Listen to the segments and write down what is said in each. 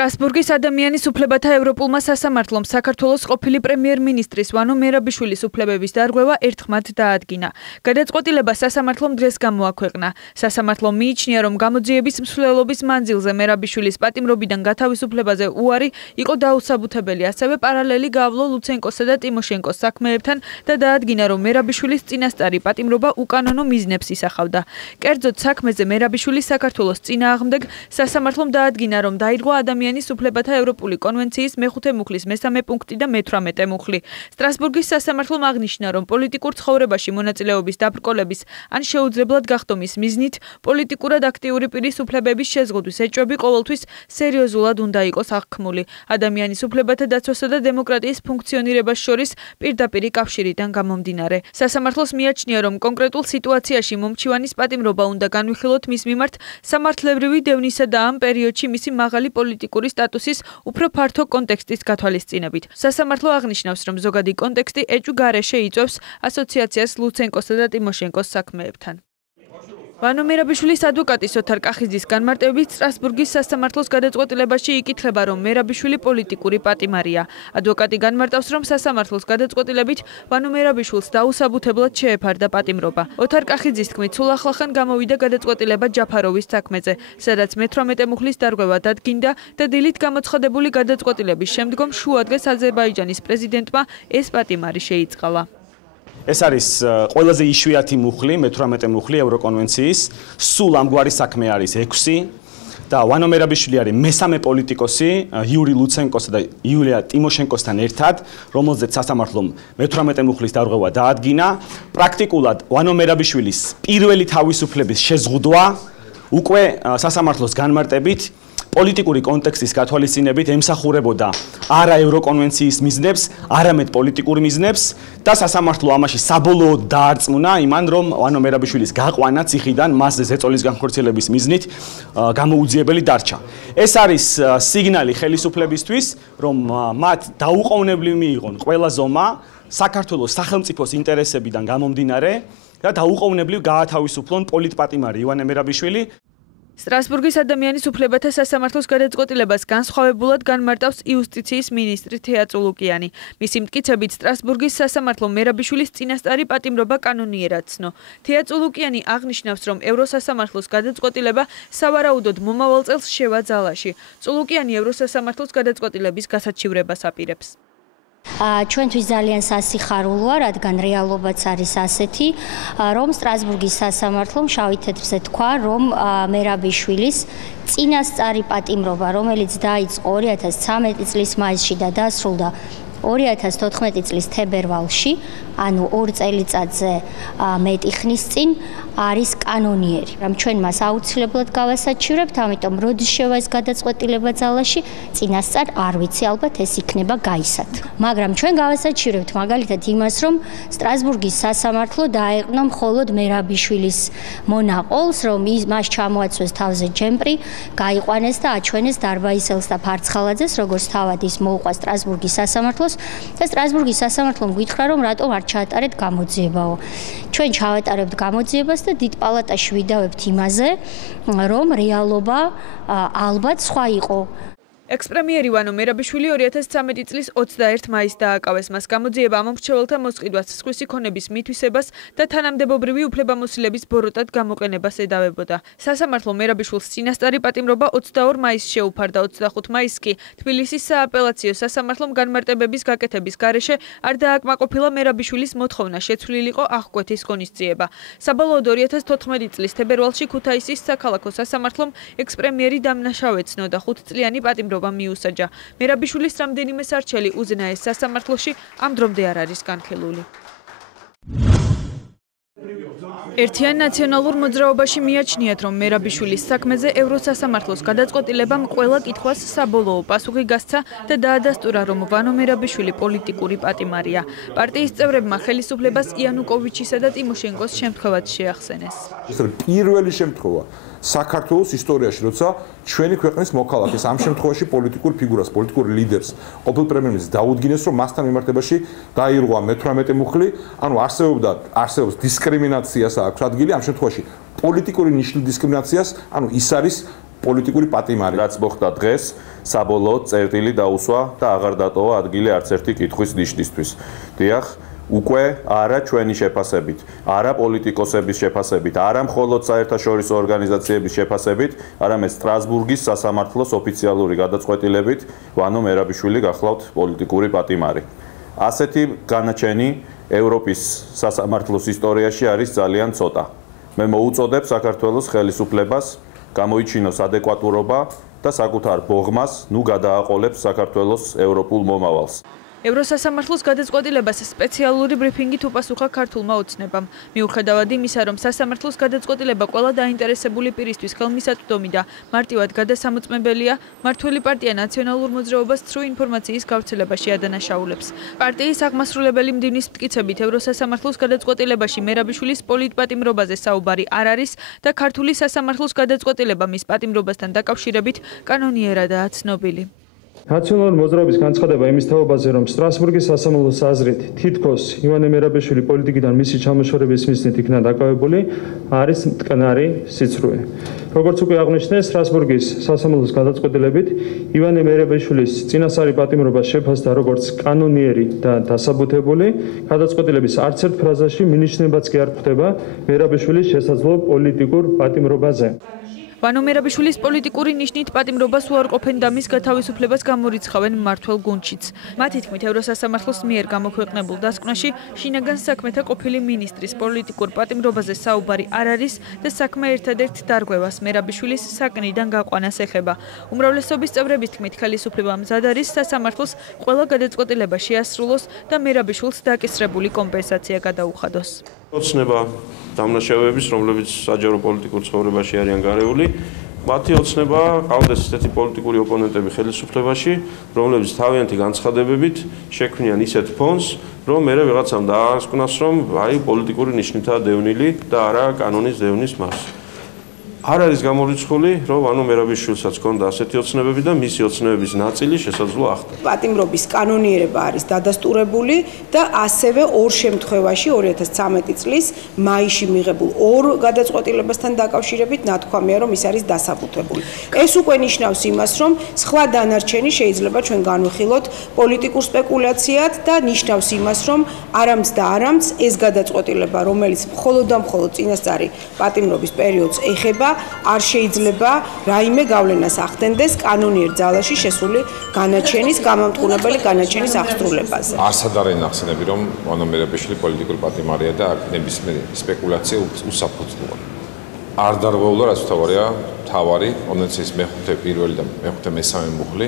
სტრასბურგის ადამიანის უფლებათა ევროპულმა სასამართლომ საქართველოს ყოფილი პრემიერ-მინისტრის ვანო მერაბიშვილის უფლებების დარღვევა ერთხმად დაადგინა. გადაწყვეტილება სასამართლომ დღეს გამოაქვეყნა. სასამართლომ მიიჩნია, რომ გამოძიების მსვლელობის მანძილზე მერაბიშვილის პატიმრობიდან გათავისუფლებაზე უარი იყო დაუსაბუთებელი, ასევე პარალელი გაავლო ლუცენკოსა და ტიმოშენკოს საქმეებთან და დაადგინა, რომ მერაბიშვილის წინასწარი პატიმრობა უკანონო მიზნებს ისახავდა. კერძოდ, საქმეზე მერაბიშვილის საქართველოს წინააღმდეგ სასამართლომ დაადგინა, რომ დაირღვა ადამიანის უფლებათა ევროპული კონვენციის მეხუთე მუხლის მესამე პუნქტი და მე-18 მუხლი. სტრასბურგის სასამართლომ აღნიშნა, რომ პოლიტიკურ ცხოვრებაში მონაწილეობის დაბრკოლების ან შეუძლებლად გახდომის მიზნით პოლიტიკურად აქტიური პირის უფლებების შეზღუდვის ეჭვები ყოველთვის სერიოზულად უნდა იყოს აღქმული. ადამიანის უფლებათა დაცვასა და დემოკრატიის ფუნქციონირებას შორის პირდაპირი კავშირიდან გამომდინარე. სასამართლოს მიაჩნია, რომ კონკრეტულ სიტუაციაში მომჩივანის პატიმრობა უნდა განვიხილოთ მის მიმართ სამართლებრივი დევნისა და ამ პერიოდში მისი მაღალი პოლიტიკური სტატუსის უფრო ფართო კონტექსტის გათვალისწინებით. სასამართლო აღნიშნავს, რომ ზოგადი კონტექსტი ეჭვ გარეშე იწვევს ასოციაციას ლუცენკოსა და ტიმოშენკოს საქმეებთან. ვანო მერაბიშვილის ადვოკატის ოთარ კახიძის განმარტებით სტრასბურგის სასამართლოს გადაწყვეტილებაში იკითხება, რომ მერაბიშვილი პოლიტიკური პატიმარია. ადვოკატი განმარტავს, რომ სასამართლოს გადაწყვეტილებით ვანო მერაბიშვილს დაუსაბუთებლად შეეფარდა პატიმრობა. ოთარ კახიძის თქმით, სულ ახლახან გამოვიდა გადაწყვეტილება ჯაფაროვის საქმეზე, სადაც მე-18 მუხლის დარღვევა დადგინდა და დილით გამოცხადებული გადაწყვეტილების შემდგომ შუადღეს აზერბაიჯანის პრეზიდენტმა ეს პატიმარი შეიწყალა. ეს არის ყველაზე იშვიათი მუხლი, მე-18 მუხლი ევროკონვენციის. სულ ამგვარი საქმე არის 6 და ვანო მერაბიშვილი არის მესამე პოლიტიკოსი იური ლუცენკოსა და იულია ტიმოშენკოსთან ერთად, რომელზეც სასამართლომ მე-18 მუხლის დარღვევა დაადგინა. პრაქტიკულად ვანო მერაბიშვილის პირველი თავისუფლების შეზღუდვა უკვე სასამართლოს განმარტებით პოლიტიკური კონტექსტის გათვალისწინებით ემსახურებოდა არა ევროკონვენციის მიზნებს, არამედ პოლიტიკურ მიზნებს და სასამართლო ამაში საბოლოოდ დაარწმუნა იმან, რომ ვანო მერაბიშვილის გაყვანა ციხიდან მას ზეწოლის განხორციელების მიზნით გამოუძიებელი დარჩა. ეს არის სიგნალი ხელისუფლებისთვის, რომ მათ დაუყოვნებლივ მიიღონ ყველა ზომა საქართველოს სახელმწიფოს ინტერესებიდან გამომდინარე და დაუყოვნებლივ გაათავისუფლონ პოლიტპატიმარი ივანე მერაბიშვილი. სტრასბურგის ადამიანის უფლებათა სასამართლოს გადაწყვეტილებას განსხვავებულად განმარტავს იუსტიციის მინისტრი თეა წულუკიანი. მისი მტკიცებით, სტრასბურგის სასამართლომ მერაბიშვილის წინასწარი პატიმრობა კანონიერად ცნო. თეა წულუკიანი აღნიშნავს, რომ ევროსასამართლოს გადაწყვეტილება სავარაუდოდ მომავალ წელს შევა ძალაში. წულუკიანი ევროსასამართლოს გადაწყვეტილების გასაჩივრებას აპირებს. ჩვენთვის ძალიან სასიხარულოა, რადგან რეალობაც არის ასეთი, რომ სტრასბურგის სასამართლომ შავი თეთრზე თქვა, რომ მერაბიშვილის წინასწარი პატიმრობა, რომელიც დაიწყო 2013 წლის მაისში და დასრულდა 2014 წლის თებერვალში, ანუ 2 წელიწადზე მეტი ხნის წინ არის კანონიერი. რომ ჩვენ მას აუცილებლად გავასაჩივრებთ, ამიტომ როდის შევა ეს გადაწყვეტილება ძალაში, წინასწარ არ ვიცი, ალბათ ეს იქნება გაისად. მაგრამ ჩვენ გავასაჩივრებთ მაგალითად იმას, რომ სტრასბურგის სასამართლო დაეყნა მხოლოდ მერაბიშვილის მონაყოლს, რომ მას ჩამოაცვეს თავზე ჯემპრი, გაიყვანეს და აჩვენეს დარბაისელს და ფარცხალაძეს, როგორც თავად ის მოუყვა სტრასბურგის სასამართლოს და სტრასბურგის სასამართლომ გითხრა, რომ რატომ არ ჩაატარეთ გამოძიებაო. ჩვენ ჩავატარებთ გამოძიებას და დიდ პალატაში ვიდავებთ იმაზე, რომ რეალობა ალბათ სხვა იყო. ექს-პრემიერი ვანო მერაბიშვილი 2013 წლის 21 მაისს დააკავეს. მას გამოძიება ამომრჩეველთა მოსყიდვას, სხვისი ქონების მითვისებას და თანამდებობრივი უფლებამოსილების ბოროტად გამოყენებას ედავებოდა. სასამართლო მერაბიშვილს წინასწარი პატიმრობა 22 მაისს შეუფარდა. 25 მაისს კი თბილისის სააპელაციო სასამართლომ განმარტებების გაკეთების გარეშე არ დააკმაყოფილა მერაბიშვილის მოთხოვნა, შეცვლილიყო აღკვეთის ღონისძიება. საბოლოოდ 2014 წლის თებერვალში ქუთაისის საქალაქო სასამართლომ ექს-პრემიერი დამნაშავეცნო და 5 წლიანი პატიმრობა მიუსაჯა. მერაბიშვილის რამდენიმე სარჩელი უზენაეს სასამართლოში ამ დრომდე არ არის განხილული. ერთიან ნაციონალურ მოძრაობაში მიაჩნიათ, რომ მერაბიშვილის საქმეზე ევროსასამართლოს გადაწყვეტილებამ ყველა კითხვას საბოლოო პასუხი გასცა და დაადასტურა, რომ ვანო მერაბიშვილი პოლიტიკური პატიმარია. პარტიის წევრებმა ხელისუფლებას იანუკოვიჩისა და ტიმოშენკოს შემთხვევაც შეახსენეს. ეს პირველი შემთხვევა საქართველოს ისტორიაში, როცა ჩვენი ქვეყნის მოქალაქეს, ამ შემთხვევაში პოლიტიკურ ფიგურას, პოლიტიკურ ლიდერს, ყოფილ პრემიერ-მინისტრს დაუდგინეს, რომ მასთან მიმართებაში დაირღვა მე-18 მუხლი, ანუ არსებობს დისკრიმინაციას აქვს ადგილი, ამ შემთხვევაში პოლიტიკური ნიშნის დისკრიმინაციას, ანუ ის არის პოლიტიკური პატიმარი. რაც მოხდა დღეს, საბოლოოდ წერტილი დაუსვა და აღარ დატოვა ადგილი არც ერთი კითხვის ნიშნისთვის. დიახ, უკვე არა ჩვენი შეფასებით, არა პოლიტიკოსების შეფასებით, არა მხოლოდ საერთაშორისო ორგანიზაციების შეფასებით, არამედ სტრასბურგის სასამართლოს ოფიციალური გადაწყვეტილებით ვანო მერაბიშვილი გახლავთ პოლიტიკური პატიმარი. ასეთი განაჩენი ევროპის სასამართლოს ისტორიაში არის ძალიან ცოტა. მე მოუწოდებ საქართველოს ხელისუფლებას გამოიჩინოს ადეკვატურობა და საკუთარ ბოღმას ნუ გადააყოლებს საქართველოს ევროპულ მომავალს. ევროსასამართლოს გადაწყვეტილებას სპეციალური ბრიფინგით უპასუხა ქართულმა ოცნებამ. მიუხედავად იმისა, რომ სასამართლოს გადაწყვეტილება ყველა დაინტერესებული პირისთვის ხელმისაწვდომი და მარტივად გადასამოწმებელია, მმართველი პარტია ნაციონალურ მოძრაობას ცრუ ინფორმაციის გავრცელებაში ადანაშაულებს. პარტიის აღმასრულებელი მდივნის მტკიცებით, ევროსასამართლოს გადაწყვეტილებაში მერაბიშვილის პოლიტპატიმრობაზე საუბარი არ არის და ქართული სასამართლოს გადაწყვეტილება მის პატიმრობასთან დაკავშირებით კანონიერადაა ცნობილი. ნაციონალური მოძრაობის განცხადება იმის თაობაზე, რომ სტრასბურგის სასამართლოს აზრით თითქოს ივანე მერაბიშვილი პოლიტიკიდან მისი ჩამოშორების მიზნით იქნა დაკავებული, არის მტკნარი სიცრუე. როგორც უკვე აღნიშნეს, სტრასბურგის სასამართლოს გადაწყვეტილებით ივანე მერაბიშვილის წინასწარი პატიმრობა შეფასდა როგორც კანონიერი და დასაბუთებული. გადაწყვეტილების არც ერთ ფრაზაში მინიშნებაც კი არ გვხვდება მერაბიშვილის შესაძლო პოლიტიკურ პატიმრობაზე. ვანო მერაბიშვილის პოლიტიკური ნიშნით პატიმრობას უარყოფენ და მის გათავისუფლებას გამორიცხავენ მმართველ გუნდშიც. მათი თქმით, ევროსასამართლოს მიერ გამოქვეყნებულ დასკვნაში შინაგან საქმეთა ყოფილი მინისტრის პოლიტიკურ პატიმრობაზე საუბარი არ არის და საქმე ერთადერთ დარღვევას მერაბიშვილის საკნიდან გაყვანას ეხება. უმრავლესობის წევრების თქმით, ხელისუფლება მზად არის სასამართლოს ყველა გადაწყვეტილება შეასრულოს და მერაბიშვილს დაკისრებული კომპენსაცია გადაუხადოს. ოცნება დამნაშავეების, რომლებიც საჯარო პოლიტიკურ ცხოვრებაში არიან გარეული, მათი ოცნება ყავდეს ესეთი პოლიტიკური ოპონენტები ხელისუფლებაში, რომლებიც თავიანთი განცხადებებით შექმნიან ისეთ ფონს, რომ მერე ვიღაცამ დაასკვნას, რომ აი პოლიტიკური ნიშნითაა დევნილი და არა კანონის დევნის მას. არ არის გამორიცხული, რომ ვანო მერაბიშვილსაც ჰქონდა ასეთი ოცნებები და მისი ოცნებების ნაწილი შესაძლო ახდა. პატიმრობის კანონიერება არის დადასტურებული და ასევე ორ შემთხვევაში 2013 წლის მაისში მიღებულ ორ გადაწყვეტილებასთან დაკავშირებით ნათქვამია, რომ ის არის დასაბუთებული. ეს უკვე ნიშნავს იმას, რომ სხვა დანარჩენი შეიძლება ჩვენ განვიხილოთ პოლიტიკურ სპეკულაციად და ნიშნავს იმას, რომ არამც და არამც ეს გადაწყვეტილება, რომელიც მხოლოდ და მხოლოდ წინასწარი პატიმრობის პერიოდს ეხება, არ შეიძლება რაიმე გავლენას ახდენდეს კანონიერ ძალაში შესული განაჩენის გამამტყუნებელი განაჩენის აღსრულებაზე. არსად არ ენახსენები, რომ ვანო მერაბიშვილი პოლიტიკურ პატიმარია და აქ ნებისმიერი სპეკულაცია უსაფუძვლოა. არ დარღვეულა, რაც თავარია, თავარი კონვენციის მეხუთე პირველი და მეხუთე მესამე მუხლი,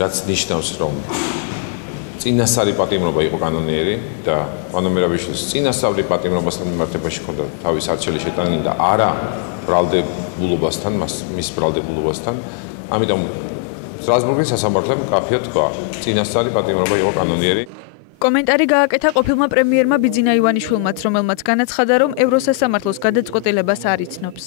რაც ნიშნავს, რომ წინასწარი პატიმრობა იყო კანონიერი და ვანო მერაბიშვილის წინასწარი პატიმრობასთან მიმართებაში ჰქონდა თავის არჩეული შეტანილი და არა ბრალდებულობასთან, მის ბრალდებულობასთან. ამიტომ სტრასბურგის სასამართლომ კაფეა თქვა, წინასწარი პატიმრობა იყო კანონიერი. კომენტარი გააკეთა ყოფილმა პრემიერმა ბიძინა ივანიშვილმაც, რომელმაც განაცხადა, რომ ევროსასამართლოს გადაწყვეტილებას არ იცნობს.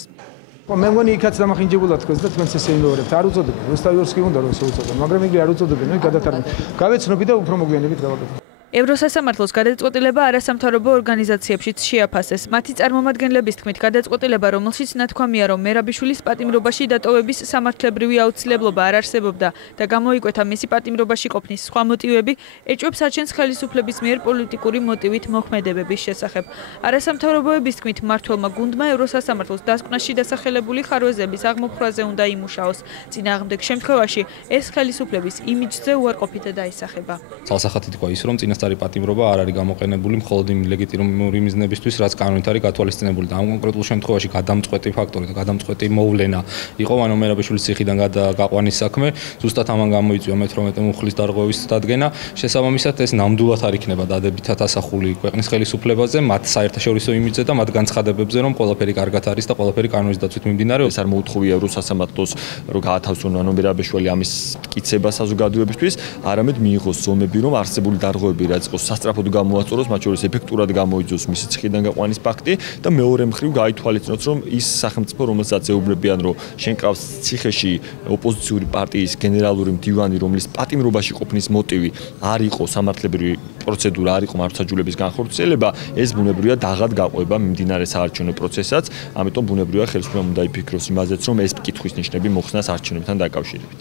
მე მგონი იქაც დამახინჯებულად თქოს და თქვენს ესე იმეორებთ. არ უწოდებენ, რუსთავიორსკი უნდა რომ ესე უწოდონ, მაგრამ იგი არ უწოდებენ, მე გადათარგმნი. გავეცნობი და უფრო მოგვიანებით გავაკეთე. ევროსასამართლოს გადაწყვეტილება არასამთავრობო ორგანიზაციებშიც შეაფასეს. მათი წარმომადგენლების თქმით, გადაწყვეტილება, რომელშიც ნათქვამია, რომ მერაბიშვილის პატიმრობაში დატოვების სამართლებრივი აუცილებლობა არ არსებობდა და გამოიკვეთა მისი პატიმრობაში ყოფნის სხვა მოტივები, ეჭვებს აჩენს ხელისუფლების მიერ პოლიტიკური მოტივით მოქმედებების შესახებ. არასამთავრობოების თქმით, მმართველმა გუნდმა ევროსასამართლოს დასკვნაში დასახელებული ხარვეზების აღმოფხვაზე უნდა იმუშაოს. წინააღმდეგ შემთხვევაში ეს ხელისუფლების იმიჯზე უარყოფითად აისახება. Salsახათი თქვა ის, რომ წინასწარი პატიმრობა არ არის გამოყენებული მხოლოდ იმ ლეგიტიმური მიზნებისთვის, რაც კანონით არის გათვალისწინებული და ამ კონკრეტულ შემთხვევაში გადამწყვეტი ფაქტორი და გადამწყვეტი მოვლენა იყო ვანო მერაბიშვილის ციხიდან გაყვანის საქმე. ზუსტად ამან გამოიწვია მე-18 მუხლის დარღვევის დადგენა. შესაბამისად, ეს ნამდვილად არ იქნება დადებითად ასახული ქვეყნის ხელისუფლებაზე, მათ საერთაშორისო იმიჯზე და მათ განცხადებებზე, რომ ყველაფერი კარგად არის და ყველაფერი კანონის დაცვით მიმდინარეობს. ეს არ მოუთხოვია ევროსასამართლოს, რომ გაათავისუფლოს ვანო მერაბიშვილი ამის მტკიცება საზოგადოებისთვის, არამედ მიიღოს ზომები, რომ არსებული დარღვევები რაც იყოს სასწრაფოდ გამოაწოროს, მათ შორის ეფექტურად გამოიძოს მისი ციხიდან გაყვანის ფაქტი და მეორე მხრივ გაითვალისწინოთ, რომ ის სახელმწიფო, რომელსაც ეუბნებიან, რომ შენ ყავს ციხეში ოპოზიციური პარტიის გენერალური მდივანი, რომლის პატიმრობაში ყოფნის მოტივი არ იყო სამართლებრივი პროცედურა, არ იყო მართლმსაჯულების განხორციელება, ეს ბუნებრივია დაღად გაყვება მიმდინარე საარჩევნო პროცესსაც, ამიტომ ბუნებრივია ხელისუფლებამ უნდა იფიქროს იმაზეც, რომ ეს კითხვის ნიშნები მოხსნას არჩევნებთან დაკავშირებით.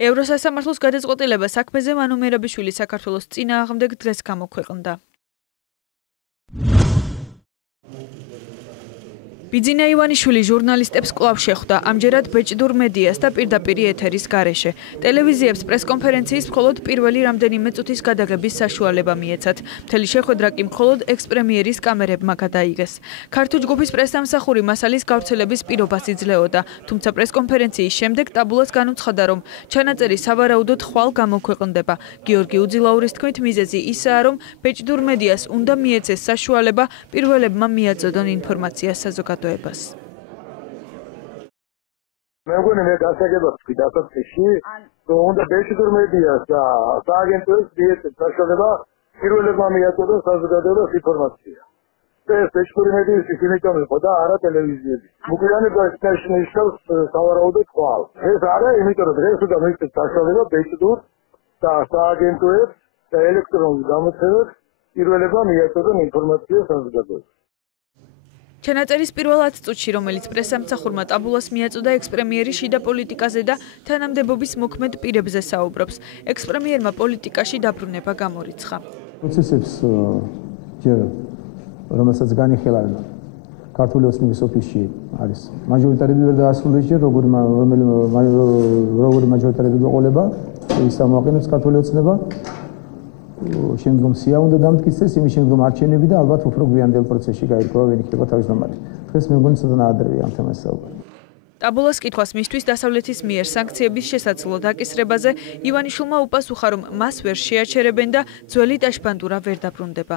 ევროსასამართლოს გადაწყვეტილება საქმეზე მანუ მერაბიშვილი საქართველოს წინააღმდეგ დღეს გამოქვეყნდა. ბიძინა ივანიშვილი ჟურნალისტებს კვლავ შეხვდა, ამჯერად ბეჭდურ მედიას და პირდაპირ ეთერის გარეშე. ტელევიზიებს პრესკონფერენციის მხოლოდ პირველი რამდენიმე წუთის გადაღების საშუალება მიეცათ. მთელი შეხვედრა კი მხოლოდ ექს-პრემიერის კამერებმა გადაიღეს. ქართულ ჯგუფის პრესსამსახური მასალის გავრცელების პირობას იძლეოდა, თუმცა პრესკონფერენციის შემდეგ ტაბულას განუცხადა, რომ ჩანაწერი სავარაუდოდ ხვალ გამოქვეყნდება. გიორგი უძილაურის თქმით, მიზეზი ისაა, რომ ბეჭდურ მედიას უნდა მიეცეს საშუალება პირველებმა მიაწოდონ ინფორმაცია საზოგადოებას. მეგონი მე დასაგებას ვთქვი დასაწყისში, რომ უნდა ბეჭდურ მედიას და სააგენტოებს მიეცეს საშუალება პირველებმა მიაწოდონ საზოგადოებას ინფორმაცია. ეს ბეჭდური მედიის იმიტომ იყო და არა ტელევიზიები. მოგვიანებით ეს ნიშნავს სავარაუდოდ ხვალ. ეს არა, იმიტომ რომ დღეს უნდა მიეცეს საშუალება ბეჭდურ და სააგენტოებს და ელექტრონულ გამოცემებს პირველებმა მიაწოდონ ინფორმაცია საზოგადოებას. ჩანაწერის პირველ 10 წუთში, რომელიც პრესსამსახურმა ტაბულას მიაწოდა, ექს-პრემიერი შიდა პოლიტიკაზე და თანამდებობის მოქმედ პირებზე საუბრობს. ექს-პრემიერმა პოლიტიკაში დაბრუნება გამორიცხა. პროცესებს ჯერ რომელსაც განიხილავენ ქართული ოცნების ოფისში არის მაჟორიტარები ვერ დაასრულეს ჯერ როგორი მაჟორიტარები გვეყოლება ის ამოაყენებს ქართული ოცნება შემდგომ სია უნდა დამტკიცდეს იმის შემდგომ არჩევნები და ალბათ უფრო გვიანდელ პროცესში გაირკვევა ვინ იქნება თავმჯდომარე. დღეს მე მგონი ცოტა ადრეა ამ თემაზე საუბარი. ტაბულას კითხვას მისთვის დასავლეთის მიერ სანქციების შესაძლო დაკისრებაზე ივანიშვილმა უპასუხა, რომ მას ვერ შეაჩერებენ და ძველი ტაშბანდურა ვერ დაბრუნდება.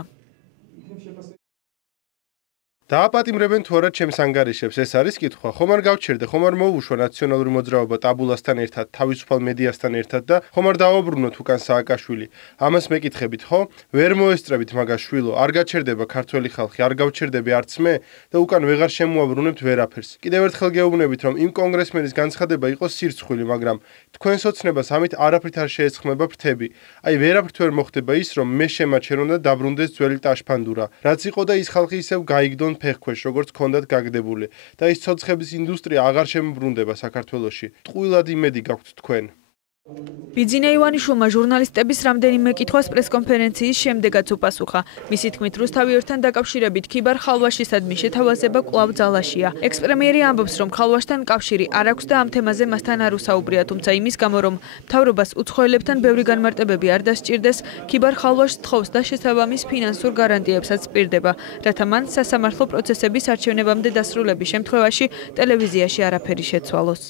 დააპატიმრებენ თუ არა ჩემს ანგარიშებს, ეს არის კითხვა. ხომ არ გავჩერდე, ხომ არ მოუშვა ნაციონალური მოძრაობა ტაბულასთან ერთად, თავისუფალ მედიასთან ერთად და ხომ არ დააუბრუნოთ უკან სააკაშვილი. ამას მეკითხებით, ხო? ვერ მოესწრებით მაგას შვილო, არ გაჩერდება ქართველი ხალხი, არ გავჩერდები არც მე და უკან ვეღარ შემოაბრუნებთ ვერაფერს. კიდევ ერთხელ გეუბნებით, რომ იმ კონგრესმენის განცხადება იყო სირცხვილი, მაგრამ თქვენს ოცნებას ამით არაფრით არ შეეცხმება ფრთები. აი ვერაფრით ვერ მოხდება ის, რომ მე შემაჩერონ და დაბრუნდეს ძველი ტაშბანდურა. რაც იყო და ის ხალხი ისევ გაიგდონ ფეხქვეშ, როგორც ქონდათ გაგდებული და ის ცოცხების ინდუსტრია აღარ შემოbrunდება საქართველოში. ტყუილად იმედი გაქვთ თქვენ. ბიძინა ივანიშვილმა ჟურნალისტების რამდენიმე კითხვას პრესკონფერენციის შემდეგაც უპასუხა. მისი თქმით, რუსთავიერთან დაკავშირებით ქიბარ ხალვაშისადმი შეთავაზება კვლავ ძალაშია. ექს-პრემიერი ამბობს, რომ ხალვაშთან კავშირი არ აქვს და ამ თემაზე მასთან არ უსაუბრია, თუმცა იმის გამო, რომ მთავრობას უცხოელებთან ბევრი განმარტებები არ დასჭირდეს, ქიბარ ხალვაშს თხოვს და შესაბამის ფინანსურ გარანტიებსაც პირდება, რათა მან სასამართლო პროცესების არჩევნებამდე დასრულების შემთხვევაში ტელევიზიაში არაფერი შეცვალოს.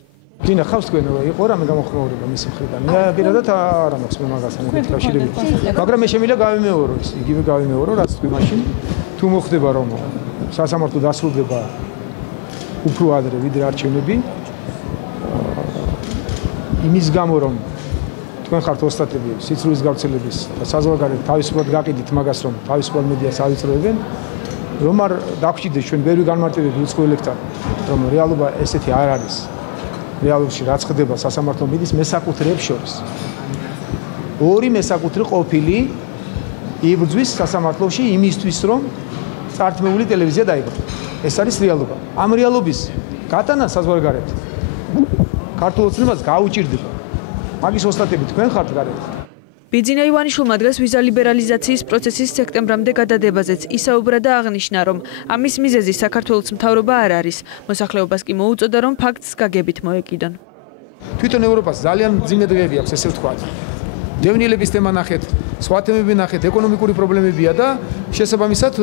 გინა ხავს თქვენ იყო რამე გამოხმაურება მისი მხრიდან. მე პირადად არ მაქვს მე მაგასთან დაკავშირებით. მაგრამ მე შემიძლია გავიმეორო ის, იგივე გავიმეორო, რაც თქვი მაშინ თუ მოხდება რომ სასამართლო დასრულდება უფრო ადრე ვიდრე არჩევნები. იმის გამო რომ თქვენ ხართ ოსტატები სიცრუის გავრცელების და საზღვარგარეთ თავისუფლად გაყიდით მაგას რომ თავისუფალ მედიას ავიწროებენ. რომ არ დაგხვიდეთ ჩვენ ბევრი განმარტებები უცხოელებთან, რომ რეალობა ესეთი არ არის. რეალურში რაც ხდება სასამართლო მედიის მესაკუთრეებს შორის. ორი მესაკუთრე ყოფილი იბრძვის სასამართლოში იმისთვის, რომ წართმეული ტელევიზია დაიბადოს. ეს არის რეალობა. ამ რეალობის გატანა საზღვარგარეთ ქართულ ოცნებას გაუჭირდება. მაგის ოსტატები თქვენ ხართ გარეთ. ბიძინა ივანიშვილმა დღეს ვიზა ლიბერალიზაციის პროცესის სექტემბრამდე გადადებაზეც ისაუბრა და აღნიშნა, რომ ამის მიზეზი საქართველოს მთავრობა არ არის. მოსახლეობას კი მოუწოდა, რომ ფაქტს გაგებით მოეკიდონ. თვითონ ევროპას ძალიან მძიმე დღეები აქვს, ესე ვთქვათ. დევნილების თემა ნახეთ, სხვა თემები ნახეთ, ეკონომიკური პრობლემებია და შესაბამისად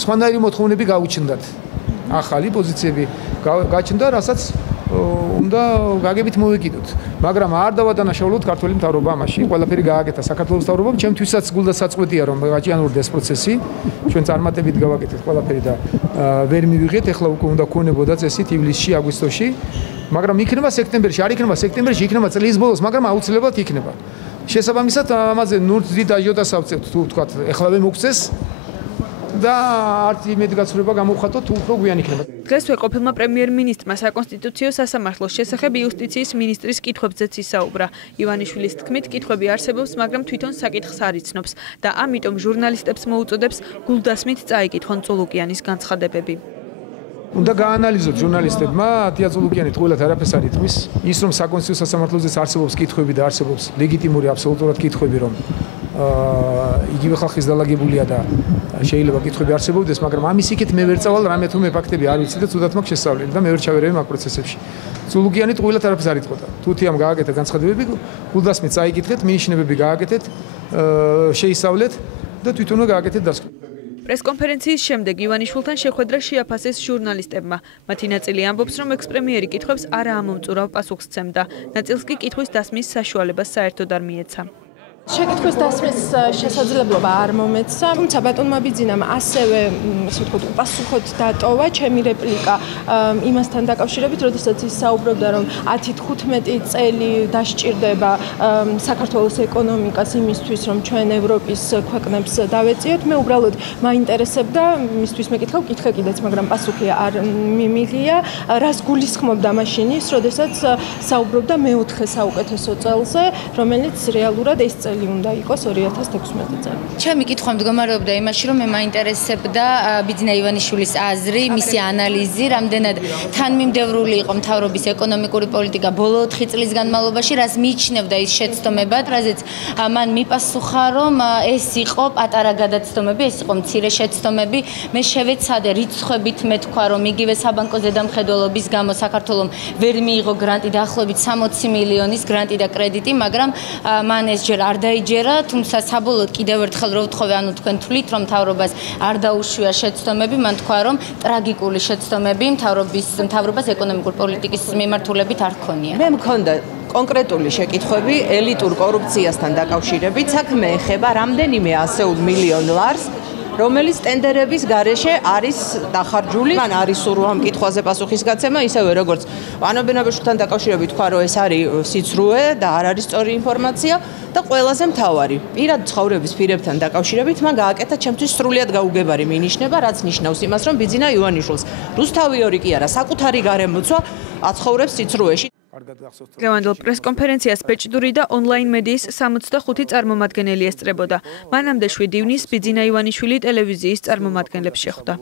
სხვანაირი მოთხოვნები გაუჩნდათ. ახალი პოზიციები გაჩნდა, რასაც უნდა გაგებით მოვეკიდოთ. მაგრამ არ დავადანაშაულოთ ქართული მთავრობა ამაში. ყველაფერი გააკეთა საქართველოს მთავრობამ. ჩემთვისაც გულდასაწყვეტია რომ გაჭიანურდეს პროცესი. ჩვენ წარმატებით გავაკეთეთ ყველაფერი და ვერ მივიღეთ. ეხლა უკვე უნდა გქონებოდა წესით ივლისში, აგვისტოში. მაგრამ იქნება სექტემბერში, არ იქნება სექტემბერში, იქნება წლის ბოლოს, მაგრამ აუცილებლად იქნება. შესაბამისად ამაზე ნურთ დიდ აჟიოტაჟს ავწევთ თუ ვთქვათ ეხლავე მოგწეს და არც იმედი გაცვლება გამოვხატოთ თუ უფრო გვიან იქნება. დღესვე ყოფილმა პრემიერ-მინისტრმა საკონსტიტუციო სასამართლოს შესახებ იუსტიციის მინისტრის კითხვებზეც ისაუბრა. ივანიშვილის თქმით, კითხვები არსებობს, მაგრამ თვითონ საკითხს არ იცნობს და ამიტომ ჟურნალისტებს მოუწოდებს გულდასმით წაიკითხონ წულუკიანის განცხადებები. უნდა გაანალიზოთ ჟურნალისტებმა თია წულუკიანი თყუილად არაფერს არ ითქმის. ის რომ საკონსტიტუციო სასამართლოზეც არსებობს კითხვები და არსებობს ლეგიტიმური აბსოლუტურად კითხვები რომ იგივე ხალხის დალაგებულია და შეიძლება კითხვები არსებობდეს, მაგრამ ამის იქით მე ვერ წავალ რამე თუ მე ფაქტები არ ვიცი და თუდად მაქვს შესწავლილი და მე ვერ ჩავერევი მაგ პროცესებში. წულუკიანი ტყუილად არაფერს არ იტყოდა. თუ თიამ გააკეთა განცხადებები, გულდასმით წაიკითხეთ, მინიშნებები გააკეთეთ, შეისწავლეთ და თვითონვე გააკეთეთ დასკვნა. პრესკონფერენციის შემდეგ ივანიშვილთან შეხვედრა შეაფასეს ჟურნალისტებმა. მათი ნაწილი ამბობს, რომ ექსპრემიერი კითხვებს არა ამომწურავ პასუხს სცემდა. ნაწილს კი კითხვის დასმის საშუალებას საერთოდ არ მიეცა. შეკითხვის დასმის შესაძლებლობა არ მომეცა, თუმცა ბატონმა ბიძინამ ასევე, ასე ვთქვათ, უპასუხოდ დატოვა ჩემი რეპლიკა იმასთან დაკავშირებით, როდესაც ის საუბრობდა, რომ 10-15 წელი დასჭირდება საქართველოს ეკონომიკას იმისთვის, რომ ჩვენ ევროპის ქვეყნებს დავეწიოთ. მე უბრალოდ მაინტერესებდა, მისთვის მეკითხავ, კითხე კიდეც, მაგრამ პასუხი არ მიმიღია, რას გულისხმობდა მაშინ ის, როდესაც საუბრობდა მეოთხე საუკეთესო წელზე, რომელიც რეალურად ეს უნდა იყოს 2016 წელი. ჩემი კითხვა მდგომარეობდა იმაში, რომ მე მაინტერესებდა ბიძინა ივანიშვილის აზრი, მისი ანალიზი, რამდენად თანმიმდევრული იყო მთავრობის ეკონომიკური პოლიტიკა ბოლო 4 წლის განმავლობაში, რას მიიჩნევდა ის შეცდომებად, რაზეც მან მიპასუხა, რომ ეს იყო პატარა გადაცდომები, ეს იყო მცირე შეცდომები. მე შევეცადე რიცხვებით მეთქვა, რომ იგივე საბანკო ზედამხედველობის გამო საქართველოს ვერ მიიღო გრანტი დაახლოებით 60 მილიონის გრანტი და კრედიტი, მაგრამ მან ეს ჯერ არ დაიჯერა, თუმცა საბოლოოდ კიდევ ერთხელ რო ვთხოვე, ანუ თქვენ თვლით, რომ მთავრობას არ დაუშვია შეცდომები, მან თქვა, რომ ტრაგიკული შეცდომები მთავრობას ეკონომიკური პოლიტიკის მიმართულებით არ ქონია. მე მქონდა კონკრეტული შეკითხვები ელიტურ კორუფციასთან დაკავშირებით, საქმე ეხება რამდენიმე ასეულ მილიონ ლარს, რომელიც ტენდერების გარეშე არის დახარჯული. მან არის სურვა ამ კითხვაზე პასუხის გაცემა, ისევე როგორც ვანო-ბენაბეშვილთან დაკავშირებით თქვა, რომ ეს არის სიცრუე და არ არის სწორი ინფორმაცია და ყველაზე მთავარი, პირად ცხოვრების პირებთან დაკავშირებით მან გააკეთა ჩემთვის სრულიად გაუგებარი მინიშნება, რაც ნიშნავს იმას, რომ ბიძინა ივანიშვილს რუსთავი ორი კი არა, საკუთარი გარემოცვა აცხოვრებს სიცრუეში. დღევანდელ პრესკონფერენციას ბეჭდური და ონლაინ მედიის 65 წარმომადგენელი ესწრებოდა. მანამდე 7 ივნისს ბიძინა ივანიშვილი ტელევიზიის წარმომადგენლებს შეხვდა.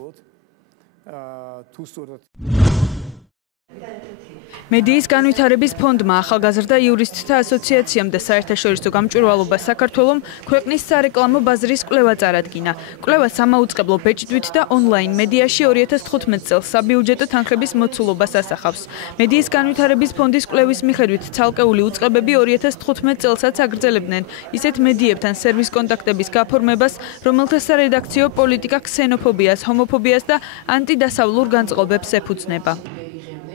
მედიის განვითარების ფონდმა, ახალგაზრდა იურისტთა ასოციაციამ და საერთაშორისო გამჭვირვალობა საქართველომ ქვეყნის სარეკლამო ბაზრის კვლევა წარადგინა. კვლევა სამაუწყებლო ბეჭდვით და ონლაინ მედიაში 2015 წელს საბიუჯეტო თანხების მოცულობას ასახავს. მედიის განვითარების ფონდის კვლევის მიხედვით ცალკეული უწყებები 2015 წელსაც აგრძელებდნენ ისეთ მედიებთან სერვის კონტაქტების გაფორმებას, რომელთა სარედაქციო პოლიტიკა ქსენოფობიას, ჰომოფობიას და ანტიდასავლურ განწყობებს ეფუძნება.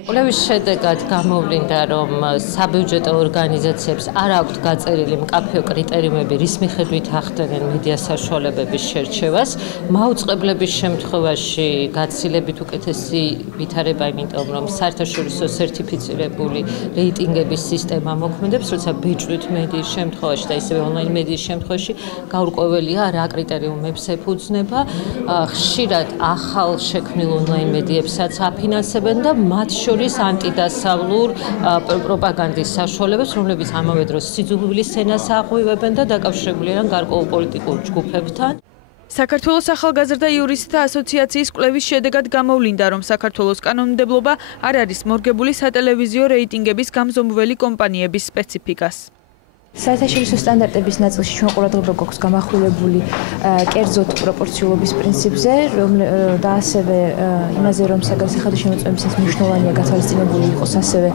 კვლევის შედეგად გამოვლინდა, რომ საბიუჯეტო ორგანიზაციებს არ აქვთ გაწერილი მკაფიო კრიტერიუმები, რის მიხედვით ახდენენ მედია საშუალებების შერჩევას. მაუწყებლების შემთხვევაში გაცილებით უკეთესი ვითარება, იმიტომ რომ საერთაშორისო სერტიფიცირებული რეიტინგების სისტემა მოქმედებს, როცა ბეჭდვით მედიის შემთხვევაში და ისევე ონლაინ მედიის შემთხვევაში გაურკვეველია რა კრიტერიუმებს ეფუძნება. ხშირად ახალ შექმნილ ონლაინ მედიებსაც აფინანსებენ და მათ ანტიდასავლურ პროპაგანდის საშუალებებს, რომლებიც ამავე დროს სიძულვილის სცენას აღვივებენ და დაკავშირებულია გარკვეულ პოლიტიკურ ჯგუფებთან. საქართველოს ახალგაზრდა იურისტთა ასოციაციის კვლევის შედეგად გამოვლინდა, რომ საქართველოს კანონმდებლობა არ არის მორგებული სატელევიზიო რეიტინგების გამზომველი კომპანიების სპეციფიკას. საერთაშორისო სტანდარტების ნაწილში ჩვენ ყურადღება გვაქვს გამახვილებული კერძოდ პროპორციულობის პრინციპზე და ასევე იმაზე, რომ სახელმწიფოების მნიშვნელოვანია გათვალისწინებული იყოს ასევე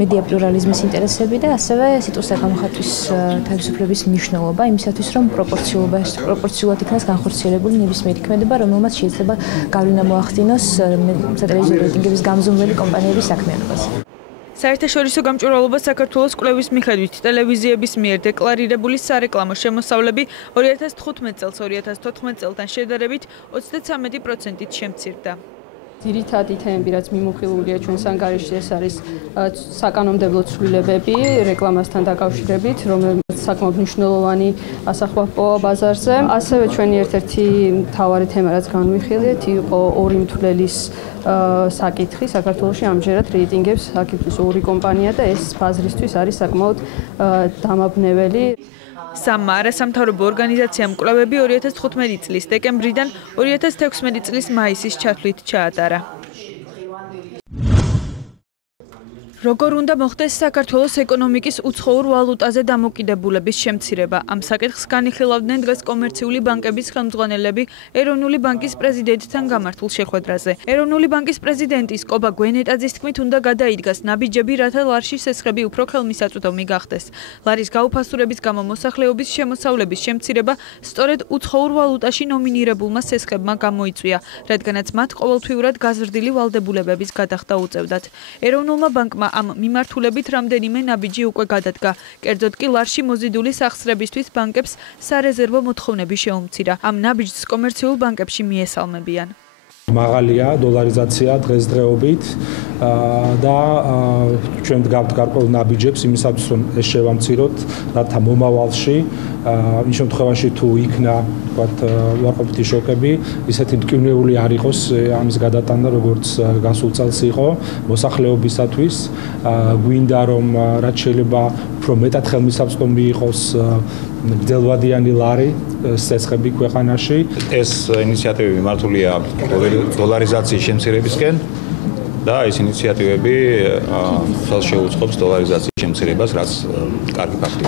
მედია პლურალიზმის ინტერესები და ასევე სიტყვის გამოხატვის თავისუფლების მნიშვნელობა იმისათვის, რომ პროპორციულად იქნას განხორციელებული ნებისმიერი ქმედება, რომელმაც შეიძლება გავლენა მოახდინოს სატელევიზიო რეიტინგების გამზომველი კომპანიების საქმიანობაზე. საერთაშორისო გამჭვირვალობა საქართველოს კვლევის მიხედვით ტელევიზიების მიერ დეკლარირებული სარეკლამო შემოსავლები 2015 წელს 2014 წელთან შედარებით 33%-ით შემცირდა. ძირითადი თემები, რაც მიმოხილულია ჩვენს ანგარიშში, ეს არის საკანონმდებლო ცვლილებები რეკლამასთან დაკავშირებით, რომელიც საკმაოდ მნიშვნელოვანი ასახვა ჰპოვა ბაზარზე. ასევე ჩვენი ერთ-ერთი მთავარი თემა, რაც განვიხილეთ, იყო ორი მთვლელის საკითხი. საქართველოში ამჯერად რეიტინგებს აკეთებს ორი კომპანია და ეს ბაზრისთვის არის საკმაოდ დამაბნეველი. სამმა არასამთავრობო ორგანიზაციამ კვლევები 2015 წლის დეკემბრიდან 2016 წლის მაისის ჩათვლით ჩაატარა. როგორ უნდა მოხდეს საქართველოს ეკონომიკის უცხოურ ვალუტაზე დამოკიდებულების შემცირება? ამ საკითხს განიხილავდნენ დღეს კომერციული ბანკების ხელმძღვანელები ეროვნული ბანკის პრეზიდენტთან გამართულ შეხვედრაზე. ეროვნული ბანკის პრეზიდენტის კობა გვენეტაძის თქმით, უნდა გადაიდგას ნაბიჯები, რათა ლარში სესხები უფრო ხელმისაწვდომი გახდეს. ლარის გაუფასურების გამო მოსახლეობის შემოსავლების შემცირება სწორედ უცხოურ ვალუტაში ნომინირებულმა სესხებმა გამოიწვია, რადგანაც მათ ყოველთვიურად გაზრდილი ვალდებულებების გადახდა უწევდათ. ეროვნულმა ბანკმა ამ მიმართულებით რამდენიმე ნაბიჯი უკვე გადადგა. კერძოდ კი ლარში მოზიდული სახსრებისთვის ბანკებს სარეზერვო მოთხოვნები შეუმცირა. ამ ნაბიჯს კომერციულ ბანკებში მიესალმებიან. მაღალია დოლარიზაცია დღესდღეობით და ჩვენ ვდგავთ გარკვეულ ნაბიჯებს იმისათვის რომ ეს შევამციროთ, რათა მომავალში იმ შემთხვევაში თუ იქნა ვთქვათ უარყოფითი შოკები, ისეთი მტკივნეული არ იყოს ამის გადატანა, როგორც გასულ წელს იყო მოსახლეობისათვის. გვინდა რომ რაც შეიძლება უფრო მეტად ხელმისაწვდომი იყოს გრძელვადიანი ლარი სესხები ქვეყანაში. ეს ინიციატივები მიმართულია დოლარიზაციის შემცირებისკენ და ეს ინიციატივები ხელს შეუწყობს დოლარიზაციის შემცირებას, რაც კარგი ფაქტია.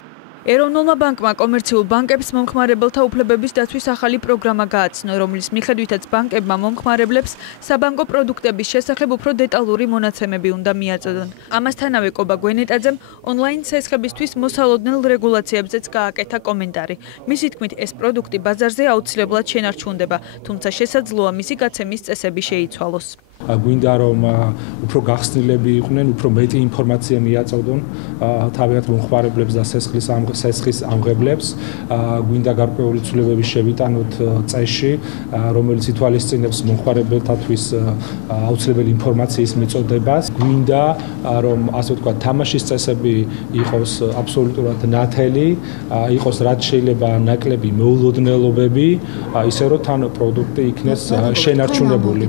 ეროვნულმა ბანკმა კომერციულ ბანკებს მომხმარებელთა უფლებების დაცვის ახალი პროგრამა გააცნო, რომლის მიხედვითაც ბანკებმა მომხმარებლებს საბანკო პროდუქტების შესახებ უფრო დეტალური მონაცემები უნდა მიაწოდონ. ამასთანავე კობა გვენეტაძემ ონლაინ სესხებისთვის მოსალოდნელ რეგულაციებზეც გააკეთა კომენტარი. მისი თქმით, ეს პროდუქტი ბაზარზე აუცილებლად შენარჩუნდება, თუმცა შესაძლოა მისი გაცემის წესები შეიცვალოს. გვინდა რომ უფრო გახსნილები იყვნენ, უფრო მეტი ინფორმაცია მიაწოდონ თავიანთ მომხმარებლებს და სესხის ამღებლებს. გვინდა გარკვეული ცვლილებები შევიტანოთ წესში, რომელიც ითვალისწინებს მომხმარებელთათვის აუცილებელი ინფორმაციის მიწოდებას. გვინდა რომ ასე ვთქვათ, თამაშის წესები იყოს აბსოლუტურად ნათელი, იყოს რაც შეიძლება ნაკლები მოულოდნელობები, ისე რომ თან პროდუქტი იქნეს შენარჩუნებული.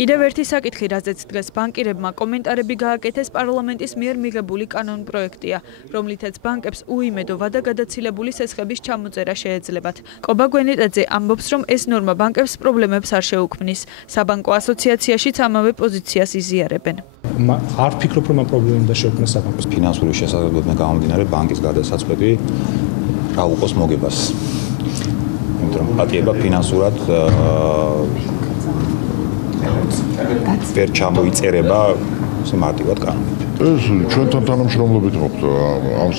კიდევ ერთი საკითხი, რაზეც დღეს ბანკირებმა კომენტარები გააკეთეს, პარლამენტის მიერ მიღებული კანონპროექტია, რომლითაც ბანკებს უიმედო ვადაგადაცილებული სესხების ჩამოწერა შეეძლებათ. კობა გვენეტაძე ამბობს, რომ ეს ნორმა ბანკებს პრობლემებს არ შეუქმნის. საბანკო ასოციაციაშიც ამავე პოზიციას იზიარებენ. არ ფიქრობ, რომ ამ პრობლემები და შეუქმნეს საბანკოს. ფინანსური შესაძლებლობებიდან გამომდინარე ბანკის გადასაწყვეტი რა უყოს მოგებას. იმიტომ რომ პატიება ფინანსურად ვერ ჩამოიწერება მარტივად კანონით. ეს ჩვენთან თანამშრომლობით მოხდა ამ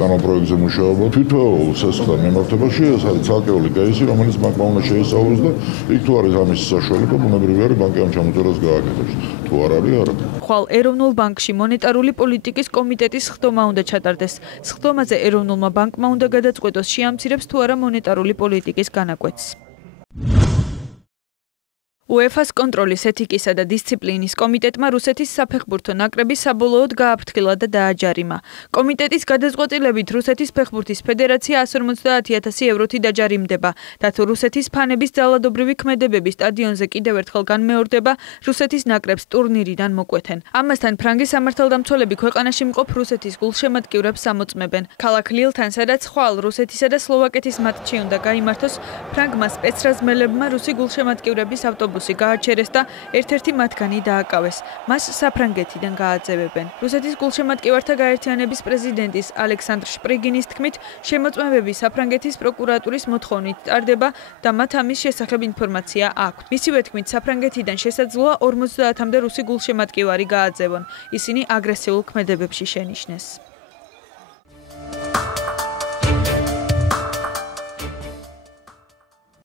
კანონპროექტზე მუშაობა. თვითონ სესხთა მიმართებაში ეს არის ცალკეული კეისი, რომელიც ბანკმა უნდა შეისწავლოს და იქ თუ არის ამის საშუალება, ბუნებრივია რომ ბანკი ამ ჩამოწერას გააკეთებს. თუ არ არის, არა. ხვალ ეროვნულ ბანკში მონეტარული პოლიტიკის კომიტეტის სხდომა უნდა ჩატარდეს. სხდომაზე ეროვნულმა ბანკმა უნდა გადაწყვეტოს, შეამცირებს თუ არა მონეტარული პოლიტიკის განაკვეთს. UEFA-ს კონტროლის ეთიკისა და დისციპლინის კომიტეტმა რუსეთის საფეხბურთო ნაკრები საბოლოოდ გააფრთხილა და დააჯარიმა. კომიტეტის გადაწყვეტილებით რუსეთის ფეხბურთის ფედერაცია 150,000 ევროთი დაჯარიმდება და თუ რუსეთის ფანების ძალადობრივი ქმედებები სტადიონზე კიდევ ერთხელ განმეორდება, რუსეთის ნაკრებს ტურნირიდან მოკვეთენ. ამასთან ფრანგის სამართალდამცველები ქვეყანაში მყოფ რუსეთის გულშემატკივრებს ამოწმებენ. ქალაქ ლილთან, სადაც ხვალ რუსეთისა და სლოვაკეთის მატჩი უნდა გაიმართოს, ფრანგმა სპეცრაზმელებმა რუსი გულშემატკივრების ავტობუსი გააჩერეს და ერთ-ერთი მათგანი დააკავეს. მას საფრანგეთიდან გააძევებენ. რუსეთის გულშემატკივართა გაერთიანების პრეზიდენტის ალექსანდრ შპრიგინის თქმით, შემოწმებები საფრანგეთის პროკურატურის მოთხოვნით ტარდება და მათ ამის შესახებ ინფორმაცია აქვთ. მისივე თქმით, საფრანგეთიდან შესაძლოა 50-მდე რუსი გულშემატკივარი გააძევონ. ისინი აგრესიულ ქმედებებში შენიშნეს.